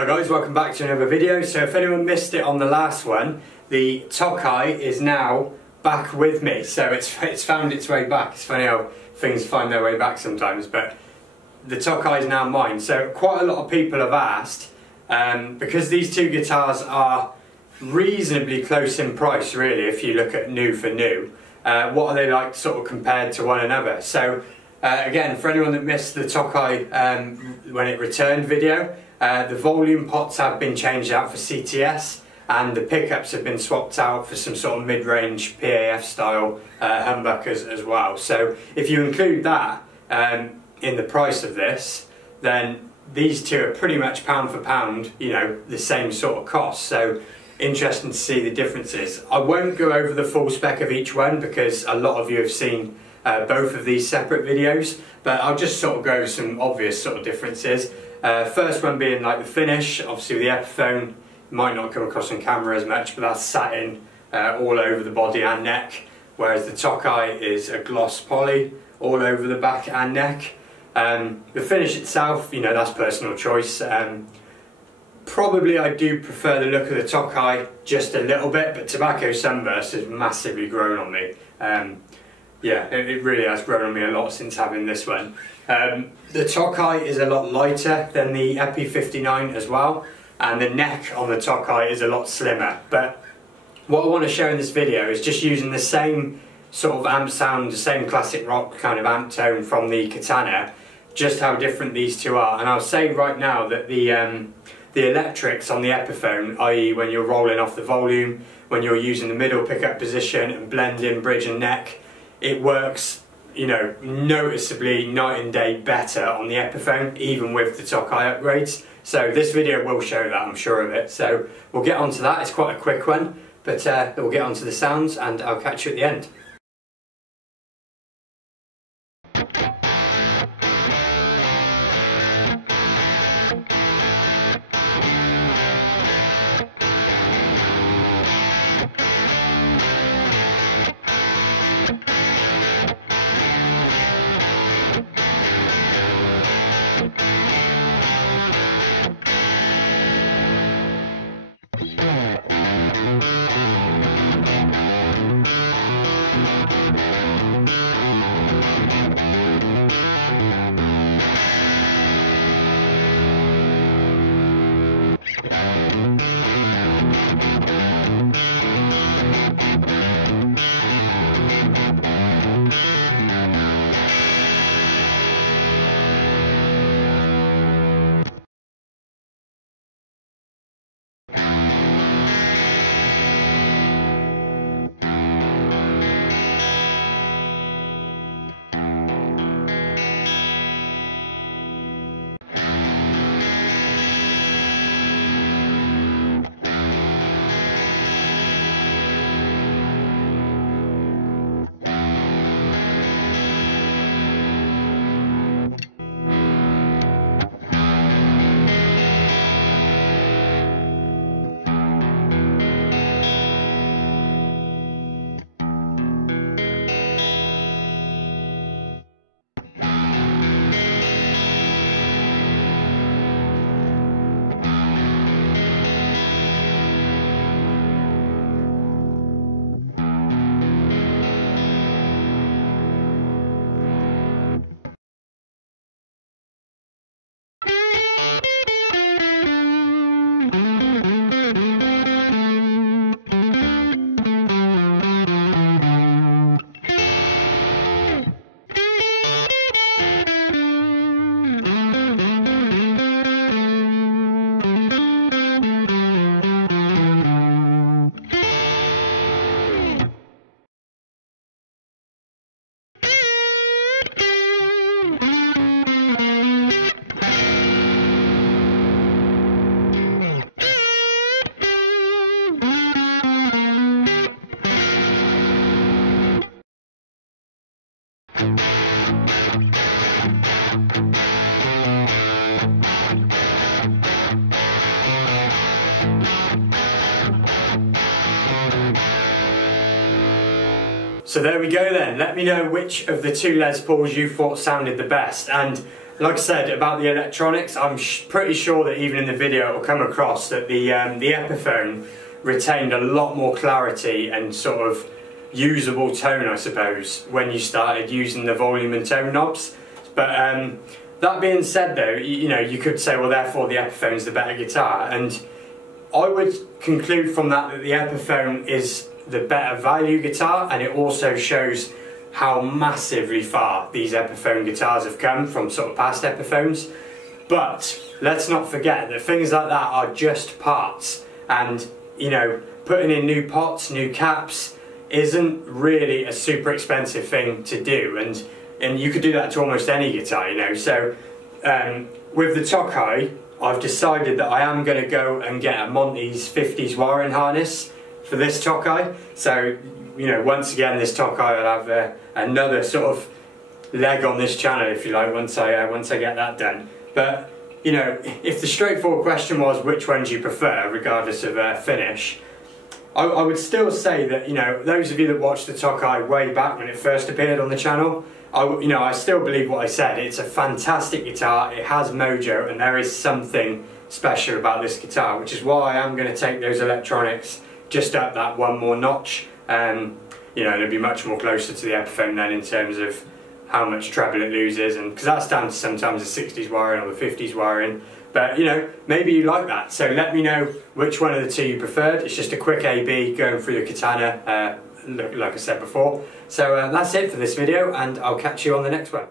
Hi guys, welcome back to another video. So if anyone missed it on the last one, the Tokai is now back with me. So it's found its way back. It's funny how things find their way back sometimes, but the Tokai is now mine. So quite a lot of people have asked, because these two guitars are reasonably close in price really, if you look at new for new, what are they like sort of compared to one another? So again, for anyone that missed the Tokai when it returned video, the volume pots have been changed out for CTS and the pickups have been swapped out for some sort of mid-range PAF style humbuckers as well. So if you include that in the price of this, then these two are pretty much pound for pound, you know, the same sort of cost. So interesting to see the differences. I won't go over the full spec of each one because a lot of you have seen both of these separate videos, but I'll just sort of go over some obvious sort of differences. First one being like the finish. Obviously with the Epiphone, might not come across on camera as much, but that's satin all over the body and neck, whereas the Tokai is a gloss poly all over the back and neck. The finish itself, you know, that's personal choice. Probably I do prefer the look of the Tokai just a little bit, but Tobacco Sunburst has massively grown on me. Yeah, it really has grown on me a lot since having this one. The Tokai is a lot lighter than the Epi59 as well, and the neck on the Tokai is a lot slimmer. But what I want to show in this video is just using the same sort of amp sound, the same classic rock kind of amp tone from the Katana, just how different these two are. And I'll say right now that the electrics on the Epiphone, i.e. when you're rolling off the volume, when you're using the middle pickup position and blending bridge and neck, it works, you know, noticeably night and day better on the Epiphone, even with the Tokai upgrades. So this video will show that, I'm sure of it. So we'll get onto that. It's quite a quick one, but we'll get onto the sounds and I'll catch you at the end. So there we go then. Let me know which of the two Les Pauls you thought sounded the best. And like I said about the electronics, I'm pretty sure that even in the video it will come across that the Epiphone retained a lot more clarity and sort of usable tone, I suppose, when you started using the volume and tone knobs. But that being said though, you know, you could say, well, therefore the Epiphone's the better guitar, and I would conclude from that that the Epiphone is the better value guitar, and it also shows how massively far these Epiphone guitars have come from sort of past Epiphones. But let's not forget that things like that are just parts, and you know, putting in new pots, new caps isn't really a super expensive thing to do, and you could do that to almost any guitar, you know. So with the Tokai, I've decided that I am going to go and get a Monty's 50s wiring harness for this Tokai. So, you know, once again, this Tokai will have another sort of leg on this channel, if you like, once I get that done. But you know, if the straightforward question was which one do you prefer, regardless of finish, I would still say that, you know, those of you that watched the Tokai way back when it first appeared on the channel, I still believe what I said. It's a fantastic guitar, it has mojo, and there is something special about this guitar, which is why I am going to take those electronics just up that one more notch. You know, it'll be much more closer to the Epiphone then in terms of how much treble it loses, and because that's down to sometimes the 60s wiring or the 50s wiring. But you know, maybe you like that, so let me know which one of the two you preferred. It's just a quick A/B going through the Katana, like I said before. So that's it for this video, and I'll catch you on the next one.